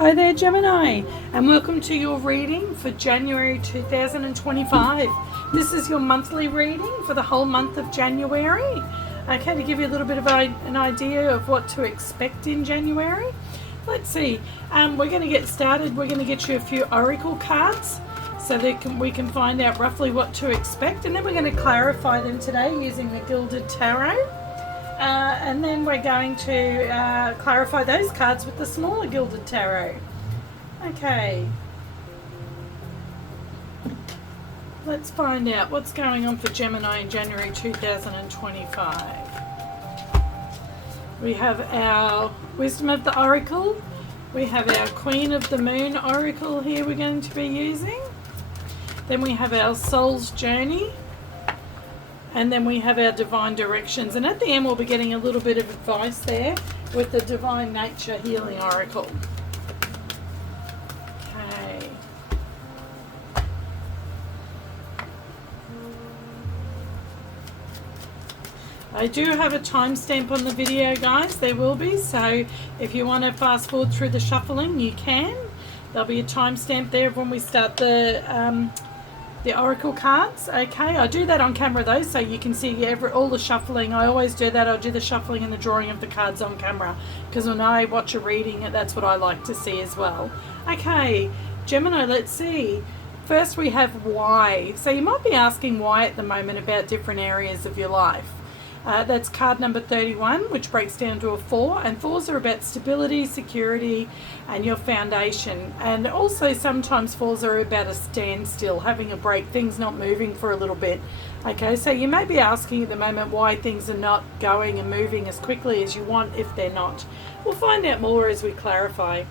Hi there, Gemini, and welcome to your reading for January 2025. This is your monthly reading for the whole month of January. Okay, to give you a little bit of an idea of what to expect in January. Let's see, we're going to get started. We're going to get you a few oracle cards so that we can find out roughly what to expect, and then we're going to clarify them today using the Gilded Tarot. And then we're going to clarify those cards with the smaller Gilded Tarot. Okay. Let's find out what's going on for Gemini in January 2025. We have our Wisdom of the Oracle. We have our Queen of the Moon Oracle here we're going to be using. Then we have our Soul's Journey. And then we have our Divine Directions. And at the end we'll be getting a little bit of advice there with the Divine Nature Healing Oracle. Okay. I do have a timestamp on the video, guys. There will be. So if you want to fast forward through the shuffling, you can. There'll be a timestamp there when we start the oracle cards. Okay, I do that on camera though, so you can see all the shuffling. I always do that. I'll do the shuffling and the drawing of the cards on camera, because when I watch a reading, that's what I like to see as well. Okay, Gemini, let's see. First we have why. So you might be asking why at the moment about different areas of your life. That's card number 31, which breaks down to a 4, and 4s are about stability, security, and your foundation. And also sometimes 4s are about a standstill, having a break, things not moving for a little bit. Okay, so you may be asking at the moment why things are not going and moving as quickly as you want if they're not. We'll find out more as we clarify.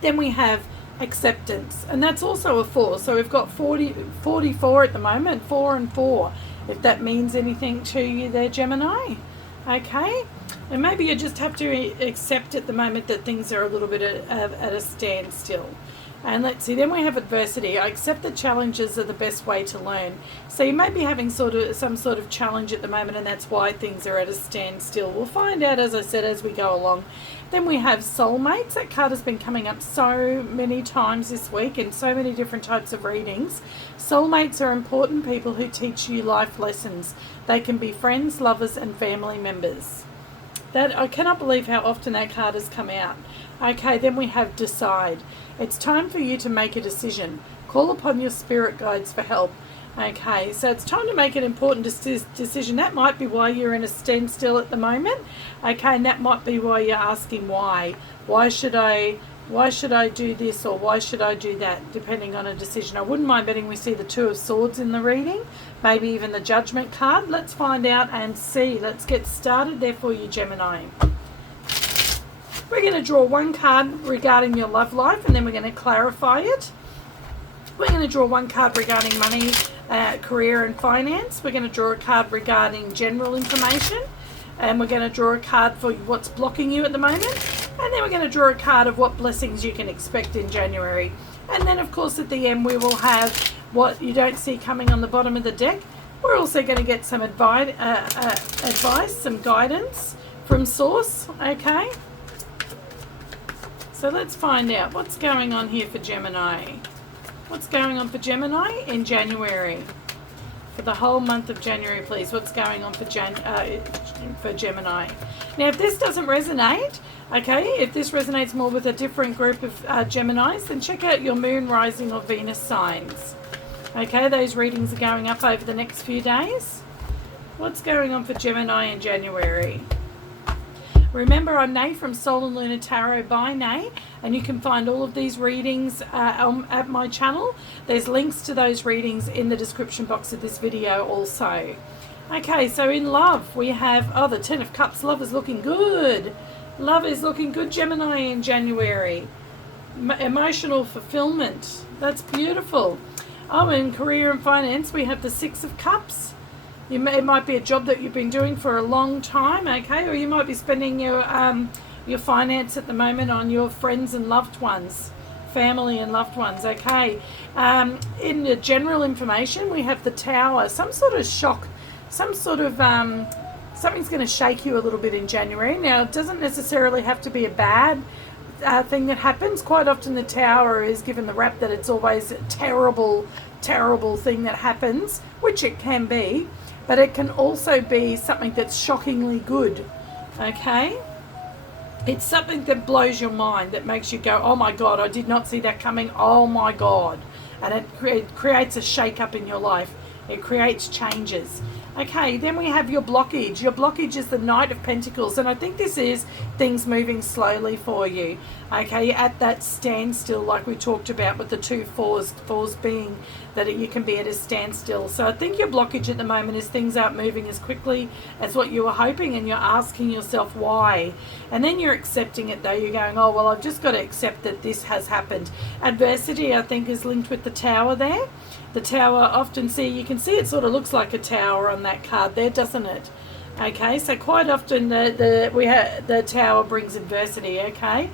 Then we have acceptance, and that's also a 4. So we've got 44 at the moment, 4 and 4. If that means anything to you there, Gemini. Okay, and maybe you just have to accept at the moment that things are a little bit at a standstill. And let's see, then we have adversity. I accept that challenges are the best way to learn. So you may be having some sort of challenge at the moment, and that's why things are at a standstill. We'll find out, as I said, as we go along. Then we have soulmates. That card has been coming up so many times this week in so many different types of readings. Soulmates are important people who teach you life lessons. They can be friends, lovers, and family members. I cannot believe how often that card has come out. Okay, then we have decide. It's time for you to make a decision. Call upon your spirit guides for help. Okay, so it's time to make an important decision. That might be why you're in a standstill at the moment. Okay, and that might be why you're asking why. Why should I do this, or why should I do that, depending on a decision. I wouldn't mind betting we see the Two of Swords in the reading, maybe even the Judgment card. Let's find out and see. Let's get started there for you, Gemini. We're going to draw one card regarding your love life, and then we're going to clarify it. We're going to draw one card regarding money, career and finance. We're going to draw a card regarding general information, and we're going to draw a card for what's blocking you at the moment, and then we're going to draw a card of what blessings you can expect in January. And then of course at the end we will have what you don't see coming on the bottom of the deck. We're also going to get some advice, some guidance from source. Okay, so let's find out what's going on here for Gemini. What's going on for Gemini in January? For the whole month of January, please. What's going on for Gemini? Now, if this doesn't resonate, okay, if this resonates more with a different group of Geminis, then check out your moon, rising, or Venus signs. Okay, those readings are going up over the next few days. What's going on for Gemini in January? Remember, I'm Nay from Soul and Lunar Tarot by Nay, and you can find all of these readings at my channel. There's links to those readings in the description box of this video also. Okay, so in love, we have, the Ten of Cups. Love is looking good. Love is looking good, Gemini, in January. Emotional fulfillment. That's beautiful. In career and finance, we have the Six of Cups. It might be a job that you've been doing for a long time, okay, or you might be spending your finance at the moment on your friends and loved ones, family and loved ones, okay. In the general information, we have the Tower, some sort of shock, some sort of something's going to shake you a little bit in January. Now, it doesn't necessarily have to be a bad thing that happens. Quite often the Tower is given the rap that it's always a terrible, terrible thing that happens, which it can be, but it can also be something that's shockingly good, okay? It's something that blows your mind, that makes you go, oh my God, I did not see that coming, oh my God. And it creates a shake-up in your life. It creates changes. Okay, then we have your blockage. Your blockage is the Knight of Pentacles, and I think this is things moving slowly for you. Okay, at that standstill like we talked about with the two fours being that you can be at a standstill. So I think your blockage at the moment is things aren't moving as quickly as what you were hoping, and you're asking yourself why. And then you're accepting it though. You're going, oh, well, I've just got to accept that this has happened. Adversity, I think, is linked with the Tower there. The Tower, often you can see it sort of looks like a tower on that card there, doesn't it? Okay, so quite often the Tower brings adversity, okay?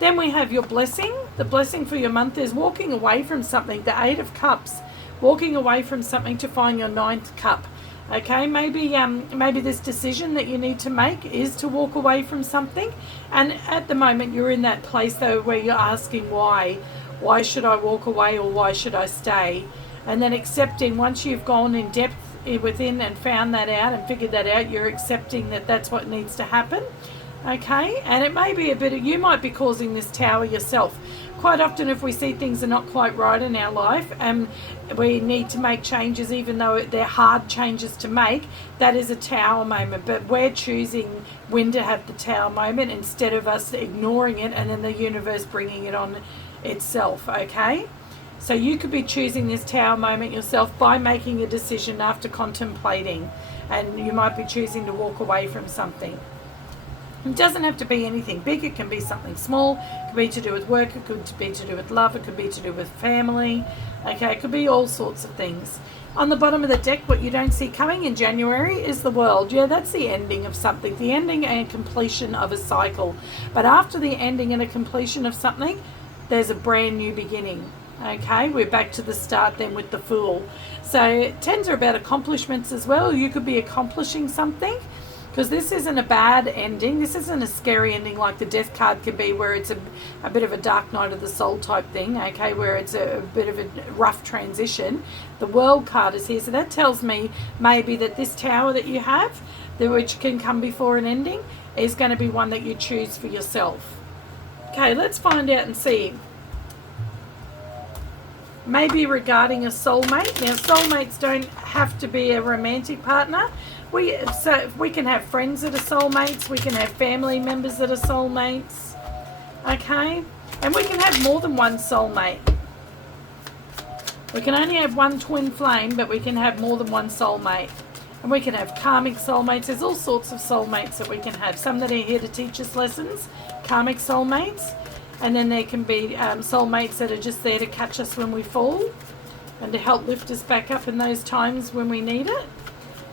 Then we have your blessing. The blessing for your month is walking away from something, the Eight of Cups. Walking away from something to find your ninth cup. Okay, maybe this decision that you need to make is to walk away from something. And at the moment you're in that place though where you're asking why. Why should I walk away, or why should I stay? And then accepting, once you've gone in depth within and found that out and figured that out, you're accepting that that's what needs to happen. Okay, and it may be you might be causing this Tower yourself. Quite often if we see things are not quite right in our life and we need to make changes, even though they're hard changes to make, that is a Tower moment. But we're choosing when to have the Tower moment instead of us ignoring it and then the universe bringing it on itself, okay? So you could be choosing this Tower moment yourself by making a decision after contemplating, and you might be choosing to walk away from something. It doesn't have to be anything big. It can be something small. It could be to do with work. It could be to do with love. It could be to do with family. Okay, it could be all sorts of things. On the bottom of the deck, what you don't see coming in January is the World. Yeah, that's the ending of something, the ending and completion of a cycle. But after the ending and a completion of something, there's a brand new beginning. Okay, we're back to the start then with the Fool. So tens are about accomplishments as well. You could be accomplishing something, because this isn't a bad ending. This isn't a scary ending like the Death card can be, where it's a bit of a dark night of the soul type thing, okay, where it's a bit of a rough transition. The World card is here, so that tells me maybe that this Tower that you have, which can come before an ending, is going to be one that you choose for yourself. Okay, let's find out and see. Maybe regarding a soulmate. Now, soulmates don't have to be a romantic partner. We can have friends that are soulmates. We can have family members that are soulmates. Okay? And we can have more than one soulmate. We can only have one twin flame, but we can have more than one soulmate. And we can have karmic soulmates. There's all sorts of soulmates that we can have. Some that are here to teach us lessons, karmic soulmates. And then there can be soulmates that are just there to catch us when we fall and to help lift us back up in those times when we need it.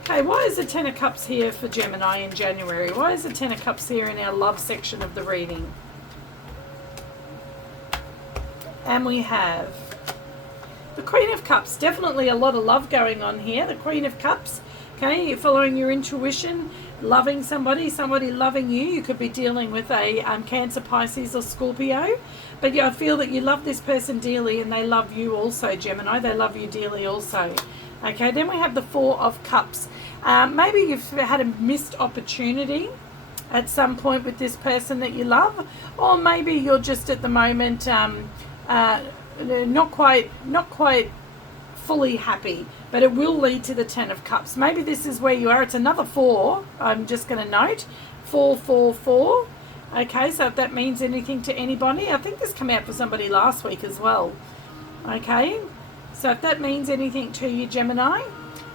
Okay, why is the Ten of Cups here for Gemini in January? Why is the Ten of Cups here in our love section of the reading? And we have the Queen of Cups. Definitely a lot of love going on here. The Queen of Cups. Okay, you're following your intuition, loving somebody loving you. You could be dealing with a Cancer, Pisces or Scorpio. But yeah, I feel that you love this person dearly and they love you also, Gemini. They love you dearly also. Okay, then we have the Four of Cups. Maybe you've had a missed opportunity at some point with this person that you love. Or maybe you're just at the moment not quite fully happy, but it will lead to the Ten of Cups. Maybe this is where you are. It's another 4. I'm just going to note 444. Okay, so if that means anything to anybody, I think this came out for somebody last week as well. Okay, so if that means anything to you, Gemini.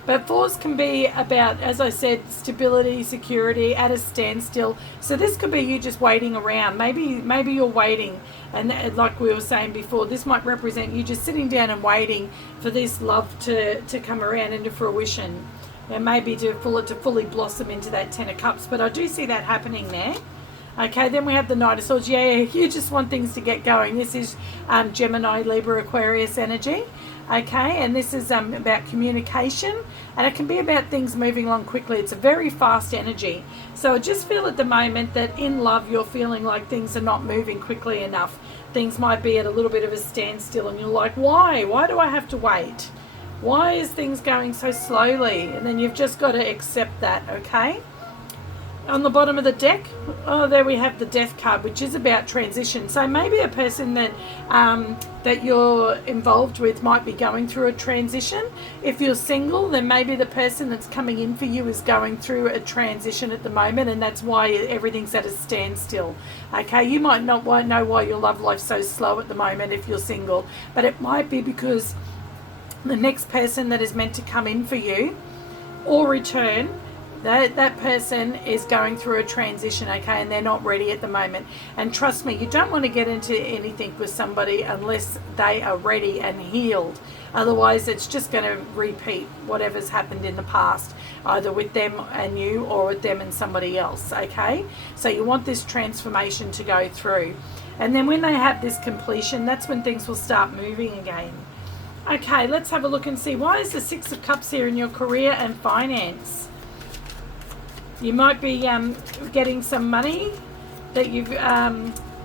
But 4s can be about, as I said, stability, security, at a standstill. So this could be you just waiting around. Maybe you're waiting, and like we were saying before, this might represent you just sitting down and waiting for this love to come around into fruition, and maybe to fully blossom into that Ten of Cups. But I do see that happening there. Okay, then we have the Knight of Swords. Yeah, you just want things to get going. This is Gemini, Libra, Aquarius energy. Okay, and this is about communication, and it can be about things moving along quickly. It's a very fast energy. So I just feel at the moment that in love you're feeling like things are not moving quickly enough. Things might be at a little bit of a standstill, and you're like, why do I have to wait? Why is things going so slowly? And then you've just got to accept that. Okay, on the bottom of the deck, oh, there we have the Death card, which is about transition. So maybe a person that that you're involved with might be going through a transition. If you're single, then maybe the person that's coming in for you is going through a transition at the moment, and that's why everything's at a standstill. Okay, you might not know why your love life's so slow at the moment if you're single, but it might be because the next person that is meant to come in for you or return, that person is going through a transition, okay, and they're not ready at the moment. And trust me, you don't want to get into anything with somebody unless they are ready and healed. Otherwise, it's just going to repeat whatever's happened in the past, either with them and you or with them and somebody else, okay? So you want this transformation to go through. And then when they have this completion, that's when things will start moving again. Okay, let's have a look and see. Why is the Six of Cups here in your career and finance? You might be getting some money that you've,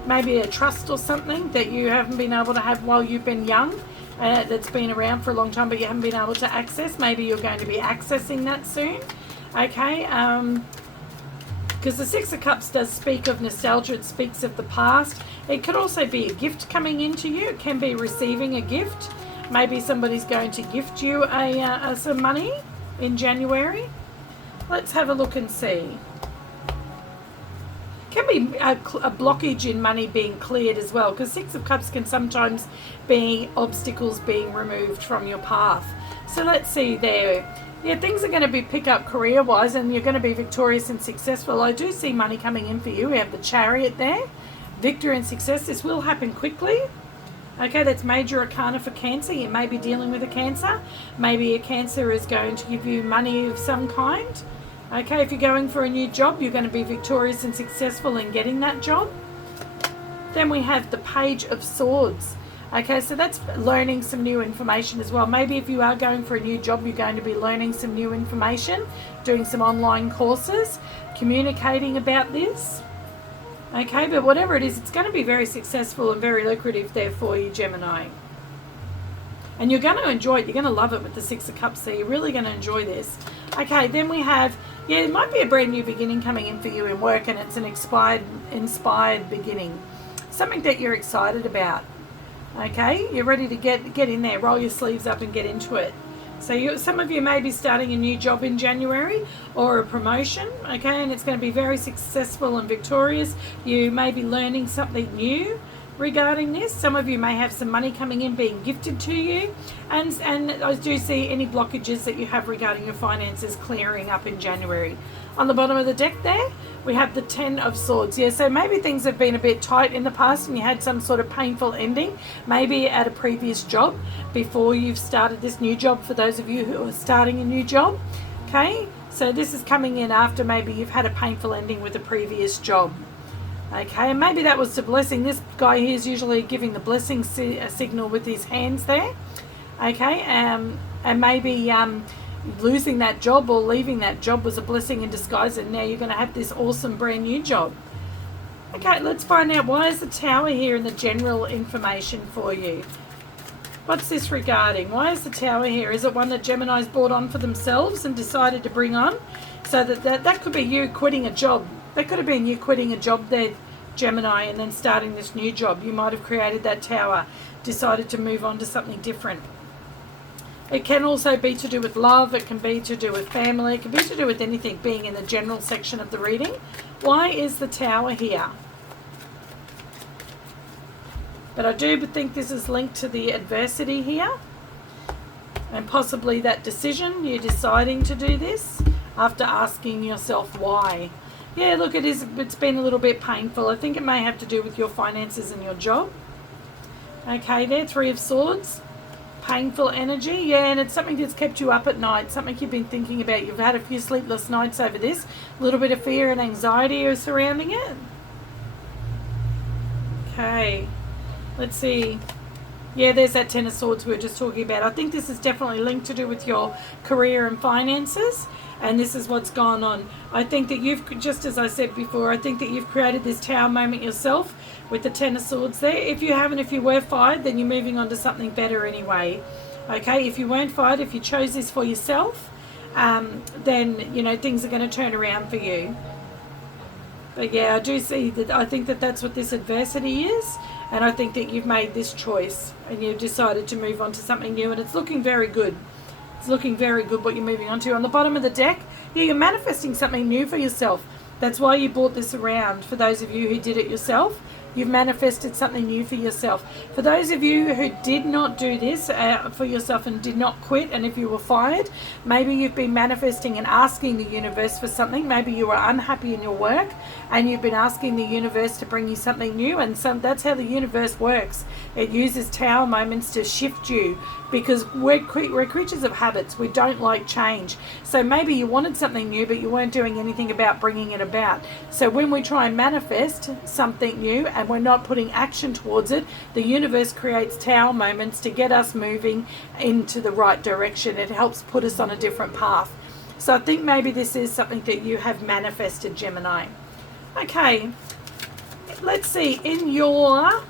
maybe a trust or something that you haven't been able to have while you've been young, that's been around for a long time but you haven't been able to access. Maybe you're going to be accessing that soon. Okay, because the Six of Cups does speak of nostalgia, it speaks of the past. It could also be a gift coming into you. It can be receiving a gift. Maybe somebody's going to gift you some money in January. Let's have a look and see. Can be a blockage in money being cleared as well, because Six of Cups can sometimes be obstacles being removed from your path. So let's see there. Yeah, things are going to be pick up career-wise, and you're going to be victorious and successful. I do see money coming in for you. We have the Chariot there. Victory and success. This will happen quickly. Okay, that's major arcana for Cancer. You may be dealing with a Cancer. Maybe a Cancer is going to give you money of some kind. Okay, if you're going for a new job, you're going to be victorious and successful in getting that job. Then we have the Page of Swords. Okay, so that's learning some new information as well. Maybe if you are going for a new job, you're going to be learning some new information, doing some online courses, communicating about this. Okay, but whatever it is, it's going to be very successful and very lucrative there for you, Gemini. And you're going to enjoy it. You're going to love it with the Six of Cups. So you're really going to enjoy this. Okay, then we have, yeah, it might be a brand new beginning coming in for you in work, and it's an inspired beginning. Something that you're excited about. Okay, you're ready to get in there, roll your sleeves up and get into it. So some of you may be starting a new job in January or a promotion, okay, and it's going to be very successful and victorious. You may be learning something new regarding this. Some of you may have some money coming in being gifted to you, and I do see any blockages that you have regarding your finances clearing up in January. On the bottom of the deck there, we have the Ten of Swords. Yeah, so maybe things have been a bit tight in the past and you had some sort of painful ending, maybe at a previous job before you've started this new job, for those of you who are starting a new job. Okay, so this is coming in after maybe you've had a painful ending with a previous job. Okay, and maybe that was the blessing. This guy here is usually giving the blessing signal with his hands there. Okay, and maybe losing that job or leaving that job was a blessing in disguise, and now you're going to have this awesome brand new job. Okay, let's find out, why is the Tower here in the general information for you? What's this regarding? Why is the Tower here? Is it one that Gemini's brought on for themselves and decided to bring on? So that could be you quitting a job. That could have been you quitting a job there, Gemini, and then starting this new job. You might have created that Tower, decided to move on to something different. It can also be to do with love. It can be to do with family. It can be to do with anything, being in the general section of the reading. Why is the Tower here? But I do think this is linked to the adversity here, and possibly that decision, you deciding to do this after asking yourself why. Yeah, look, it's been a little bit painful. I think it may have to do with your finances and your job. Okay, there, Three of Swords. Painful energy, yeah, and it's something that's kept you up at night, something you've been thinking about. You've had a few sleepless nights over this. A little bit of fear and anxiety are surrounding it. Okay, let's see. Yeah, there's that Ten of Swords we were just talking about. I think this is definitely linked to do with your career and finances, and this is what's gone on. I think that you've, just as I said before, I think that you've created this Tower moment yourself with the Ten of Swords there. If you haven't, if you were fired, then you're moving on to something better anyway. Okay, if you weren't fired, if you chose this for yourself, then, you know, things are going to turn around for you. But yeah, I do see that. I think that that's what this adversity is. And I think that you've made this choice and you've decided to move on to something new. And it's looking very good. It's looking very good what you're moving on to. On the bottom of the deck, yeah, you're manifesting something new for yourself. That's why you brought this around. For those of you who did it yourself, you've manifested something new for yourself. For those of you who did not do this for yourself and did not quit, and if you were fired, maybe you've been manifesting and asking the universe for something. Maybe you were unhappy in your work and you've been asking the universe to bring you something new, and that's how the universe works. It uses Tower moments to shift you, because we're creatures of habits. We don't like change. So maybe you wanted something new, but you weren't doing anything about bringing it about. So when we try and manifest something new and we're not putting action towards it, the universe creates Tower moments to get us moving into the right direction. It helps put us on a different path. So I think maybe this is something that you have manifested, Gemini. Okay, let's see. In your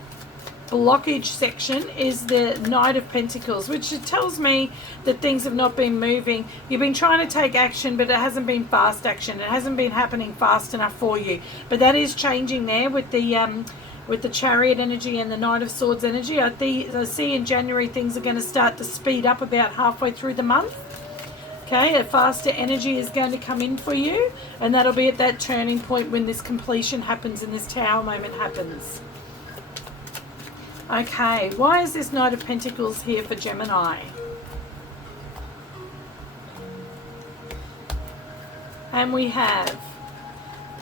blockage section is the Knight of Pentacles, which tells me that things have not been moving. You've been trying to take action, but it hasn't been fast action. It hasn't been happening fast enough for you. But that is changing there with the Chariot energy and the Knight of Swords energy. I see in January things are going to start to speed up about halfway through the month. Okay, a faster energy is going to come in for you, and that'll be at that turning point when this completion happens and this Tower moment happens. Okay, why is this Knight of Pentacles here for Gemini? And we have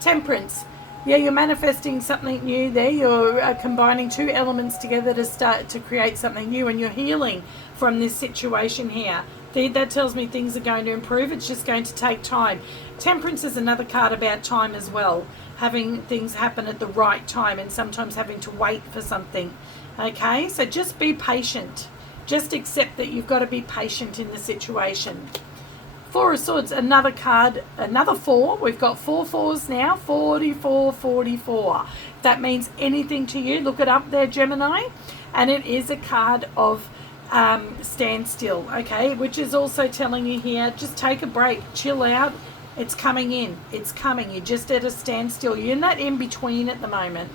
Temperance. Yeah, you're manifesting something new there. You're combining two elements together to start to create something new, and you're healing from this situation here. That tells me things are going to improve. It's just going to take time. Temperance is another card about time as well. Having things happen at the right time and sometimes having to wait for something. Okay, so just be patient. Just accept that you've got to be patient in the situation. Four of Swords, another card, another four. We've got 4 4s now, 44, 44. If that means anything to you, look it up there, Gemini. And it is a card of standstill, okay, which is also telling you here, just take a break, chill out. It's coming in. It's coming. You're just at a standstill. You're in that in-between at the moment,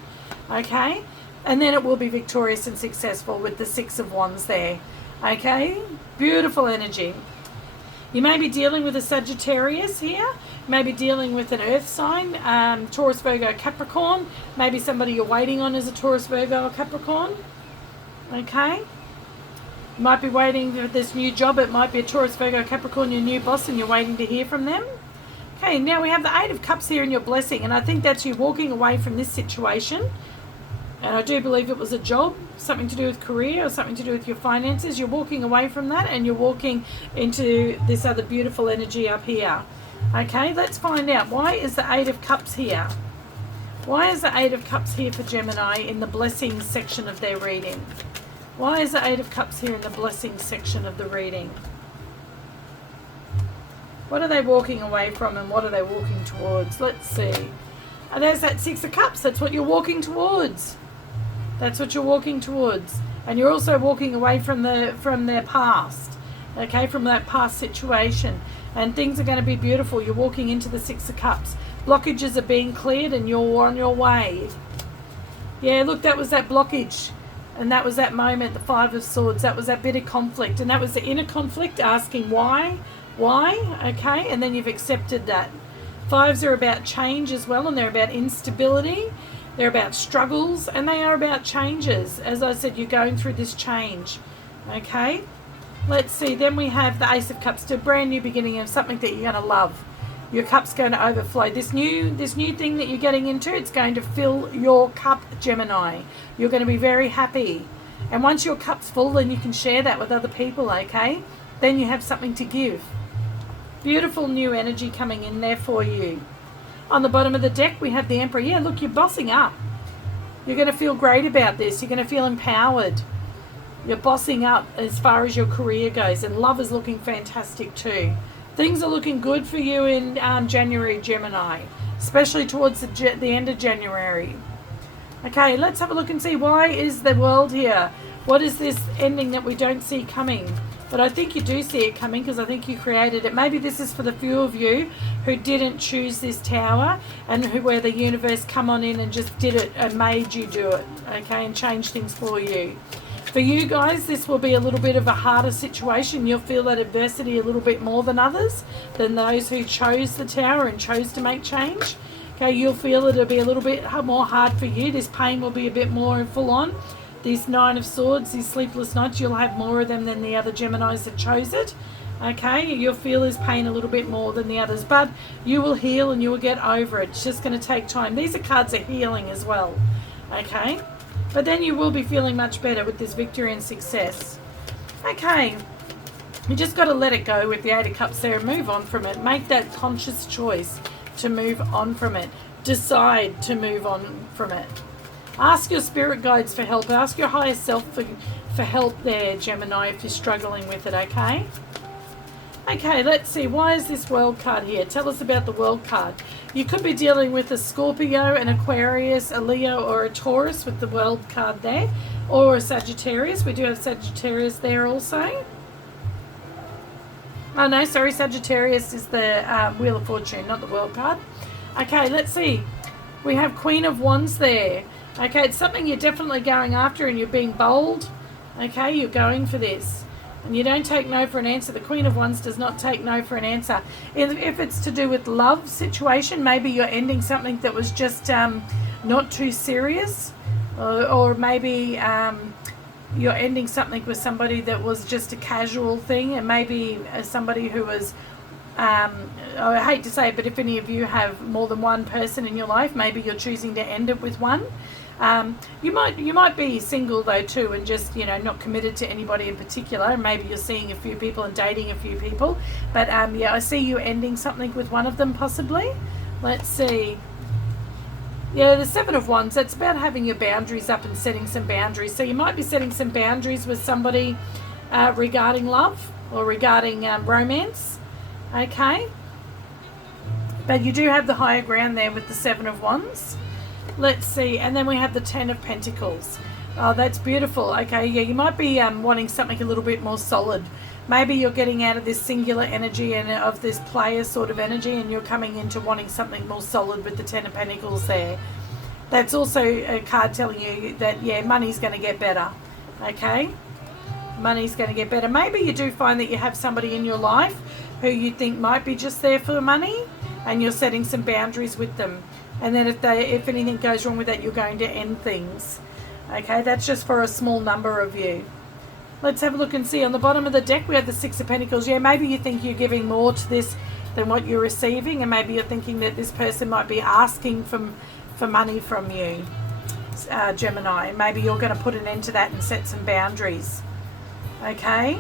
okay? And then it will be victorious and successful with the 6 of Wands there, okay? Beautiful energy. You may be dealing with a Sagittarius here. Maybe dealing with an earth sign, Taurus, Virgo, Capricorn. Maybe somebody you're waiting on is a Taurus, Virgo, or Capricorn, okay? You might be waiting for this new job. It might be a Taurus, Virgo, Capricorn, your new boss, and you're waiting to hear from them. Okay, now we have the 8 of Cups here in your blessing, and I think that's you walking away from this situation. And I do believe it was a job, something to do with career or something to do with your finances. You're walking away from that and you're walking into this other beautiful energy up here. Okay, let's find out. Why is the 8 of Cups here? Why is the 8 of Cups here for Gemini in the blessings section of their reading? Why is the 8 of Cups here in the blessings section of the reading? What are they walking away from and what are they walking towards? Let's see. And there's that 6 of Cups. That's what you're walking towards. That's what you're walking towards. And you're also walking away from their past. Okay, from that past situation. And things are going to be beautiful. You're walking into the 6 of Cups. Blockages are being cleared and you're on your way. Yeah, look, that was that blockage. And that was that moment, the 5 of Swords. That was that bit of conflict. And that was the inner conflict, asking why? Why? Okay, and then you've accepted that. 5s are about change as well, and they're about instability. They're about struggles, and they are about changes. As I said, you're going through this change. Okay, let's see. Then we have the Ace of Cups, to a brand new beginning of something that you're going to love. Your cup's going to overflow. This new thing that you're getting into, it's going to fill your cup, Gemini. You're going to be very happy. And once your cup's full, then you can share that with other people, okay? Then you have something to give. Beautiful new energy coming in there for you. On the bottom of the deck, we have the Emperor. Yeah, look, you're bossing up. You're going to feel great about this. You're going to feel empowered. You're bossing up as far as your career goes, and love is looking fantastic too. Things are looking good for you in January, Gemini, especially towards the end of January. Okay, let's have a look and see, why is the World here? What is this ending that we don't see coming? But I think you do see it coming, because I think you created it. Maybe this is for the few of you who didn't choose this tower, and where the universe come on in and just did it and made you do it, okay, and change things for you. For you guys, this will be a little bit of a harder situation. You'll feel that adversity a little bit more than others, than those who chose the tower and chose to make change. Okay, you'll feel it'll be a little bit more hard for you. This pain will be a bit more full on. These Nine of Swords, these sleepless nights, you'll have more of them than the other Geminis that chose it. Okay, you'll feel this pain a little bit more than the others, but you will heal and you will get over it. It's just going to take time. These are cards of healing as well. Okay, but then you will be feeling much better with this victory and success. Okay, you just got to let it go with the Eight of Cups there and move on from it. Make that conscious choice to move on from it. Decide to move on from it. Ask your spirit guides for help. Ask your higher self for help there, Gemini, if you're struggling with it, okay? Okay, let's see. Why is this World card here? Tell us about the World card. You could be dealing with a Scorpio, an Aquarius, a Leo, or a Taurus with the World card there, or a Sagittarius. We do have Sagittarius there also. Oh, no, sorry. Sagittarius is the Wheel of Fortune, not the World card. Okay, let's see. We have Queen of Wands there. Okay, it's something you're definitely going after, and you're being bold. Okay, you're going for this. And you don't take no for an answer. The Queen of Wands does not take no for an answer. If it's to do with love situation, maybe you're ending something that was just not too serious. Or maybe you're ending something with somebody that was just a casual thing. And maybe somebody who was... I hate to say it, but if any of you have more than one person in your life, maybe you're choosing to end it with one. You might be single though too, and just, you know, not committed to anybody in particular. Maybe you're seeing a few people and dating a few people, but yeah, I see you ending something with one of them possibly. Let's see. Yeah, the Seven of Wands, that's about having your boundaries up and setting some boundaries. So you might be setting some boundaries with somebody regarding love or regarding romance. Okay, but you do have the higher ground there with the Seven of Wands. Let's see, and then we have the Ten of Pentacles. Oh, that's beautiful. Okay, yeah, you might be wanting something a little bit more solid. Maybe you're getting out of this singular energy and of this player sort of energy, and you're coming into wanting something more solid with the Ten of Pentacles there. That's also a card telling you that, yeah, money's going to get better. Okay, money's going to get better. Maybe you do find that you have somebody in your life who you think might be just there for the money, and you're setting some boundaries with them. And then if anything goes wrong with that, you're going to end things. Okay, that's just for a small number of you. Let's have a look and see. On the bottom of the deck, we have the Six of Pentacles. Yeah, maybe you think you're giving more to this than what you're receiving, and maybe you're thinking that this person might be asking for money from you, Gemini. Maybe you're going to put an end to that and set some boundaries. Okay.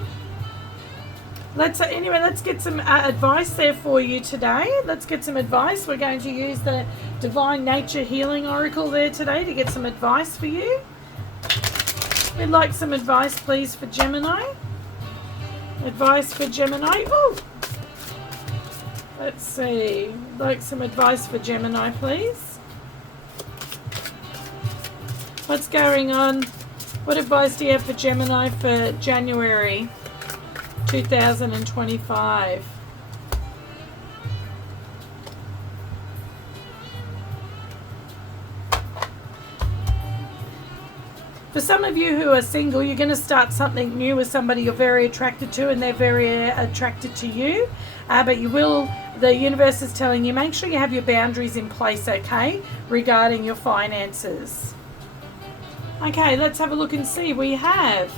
Let's get some advice there for you today. Let's get some advice. We're going to use the Divine Nature Healing Oracle there today to get some advice for you. We'd like some advice, please, for Gemini. Advice for Gemini. Ooh. Let's see. We'd like some advice for Gemini, please. What's going on? What advice do you have for Gemini for January 2025? For some of you who are single, you're going to start something new with somebody you're very attracted to, and they're very attracted to you. But the universe is telling you, make sure you have your boundaries in place, okay, regarding your finances. Okay, let's have a look and see. We have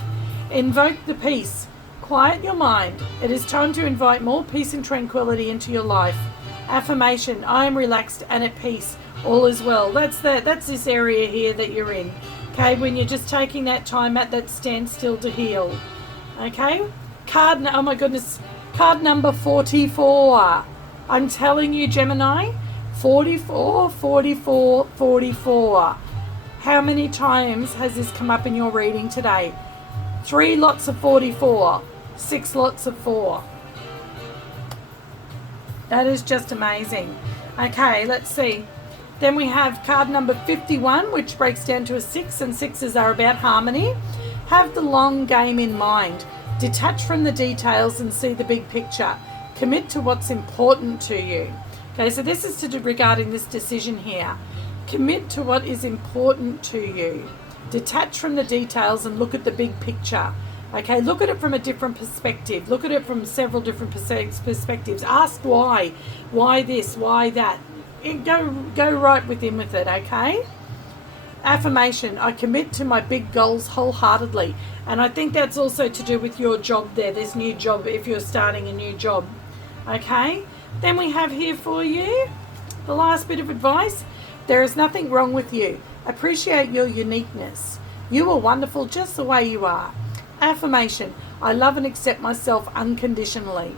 Invoke the Peace. Quiet your mind. It is time to invite more peace and tranquility into your life. Affirmation: I am relaxed and at peace. All is well. That's this area here that you're in. Okay, when you're just taking that time at that standstill to heal. Okay? Oh my goodness. Card number 44. I'm telling you, Gemini, 44, 44, 44. How many times has this come up in your reading today? 3 lots of 44, 6 lots of 4. That is just amazing. Okay, let's see. Then we have card number 51, which breaks down to a 6, and 6s are about harmony. Have the long game in mind. Detach from the details and see the big picture. Commit to what's important to you. Okay, so this is to do regarding this decision here. Commit to what is important to you. Detach from the details and look at the big picture. Okay, look at it from a different perspective. Look at it from several different perspectives. Ask why. Why this? Why that? Go right within with it, okay? Affirmation, I commit to my big goals wholeheartedly. And I think that's also to do with your job there, this new job, if you're starting a new job. Okay? Then we have here for you the last bit of advice. There is nothing wrong with you. Appreciate your uniqueness. You are wonderful just the way you are. Affirmation, I love and accept myself unconditionally.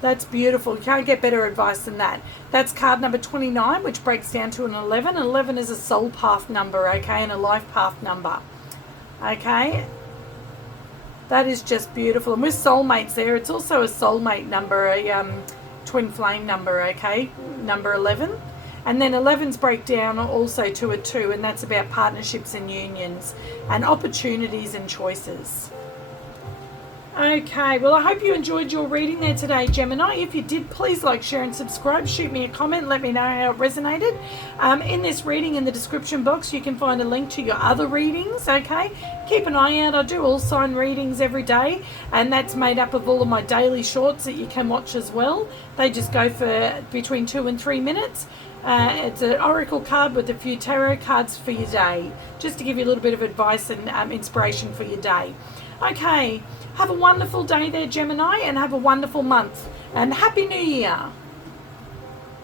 That's beautiful. You can't get better advice than that. That's card number 29, which breaks down to an 11. 11 is a soul path number, okay, and a life path number. Okay? That is just beautiful. And with soulmates there, it's also a soulmate number, a twin flame number, okay, number 11. And then 11s break down also to a 2, and that's about partnerships and unions and opportunities and choices. Okay, well, I hope you enjoyed your reading there today, Gemini. If you did, please like, share and subscribe. Shoot me a comment. Let me know how it resonated. In this reading, in the description box, you can find a link to your other readings, okay? Keep an eye out. I do all sign readings every day, and that's made up of all of my daily shorts that you can watch as well. They just go for between 2 and 3 minutes. It's an oracle card with a few tarot cards for your day, just to give you a little bit of advice and inspiration for your day. Okay, have a wonderful day there, Gemini, and have a wonderful month. And Happy New Year!